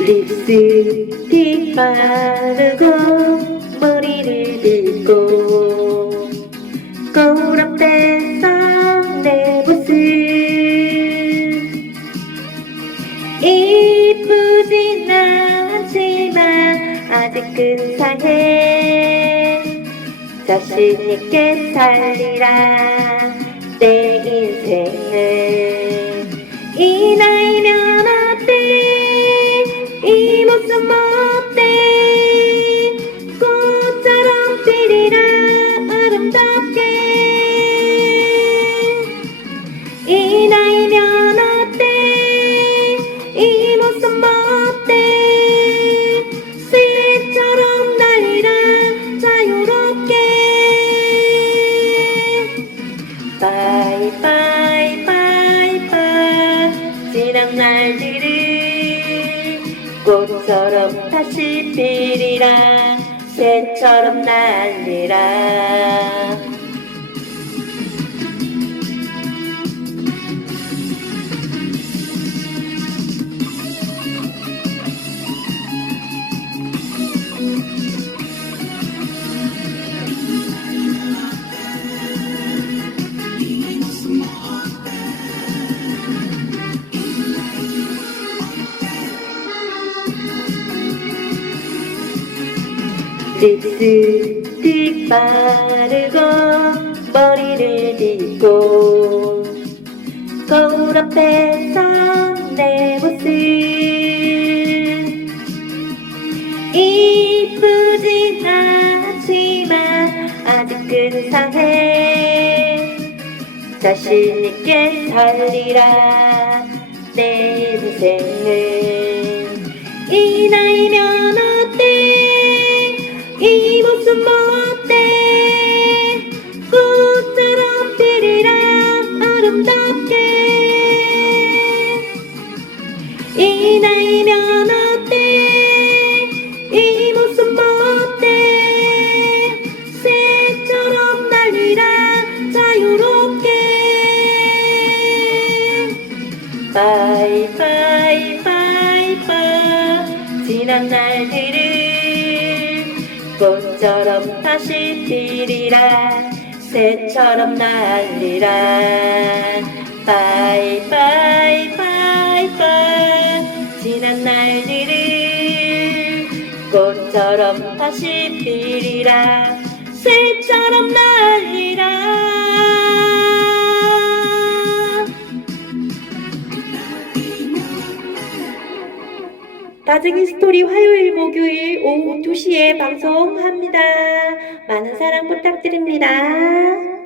립스틱 바르고 머리를 빗고 거울 앞에서 내 모습. 이쁘진 않지만 아직 근사해. 자신있게 살리라. 내 인생을 이 나이면 어때? 이 모습 어때? 새처럼 날리라 자유롭게. 바이바이 바이바이 지난 날들을 꽃처럼 다시 피리라. 새처럼 날리라 립스틱 바르고 머리를 빗고 거울 앞에서 내 모습. 이쁘진 않지만 아직 근사해. 자신있게 살리라 내 인생을. 이 나이면 이 모습 어때? 꽃처럼 피리라 아름답게. 이 나이면 어때? 이 모습 어때? 새처럼 날리라 자유롭게. 바이바이 바이바이 지난 날들을 꽃처럼 다시 피리라. 새처럼 날리라. 바이 바이 바이 바이. 지난 날들을 꽃처럼 다시 피리라. 새처럼 날리라 다정이 스토리 화요일 목요일 오후 2시에 방송합니다. 많은 사랑 부탁드립니다.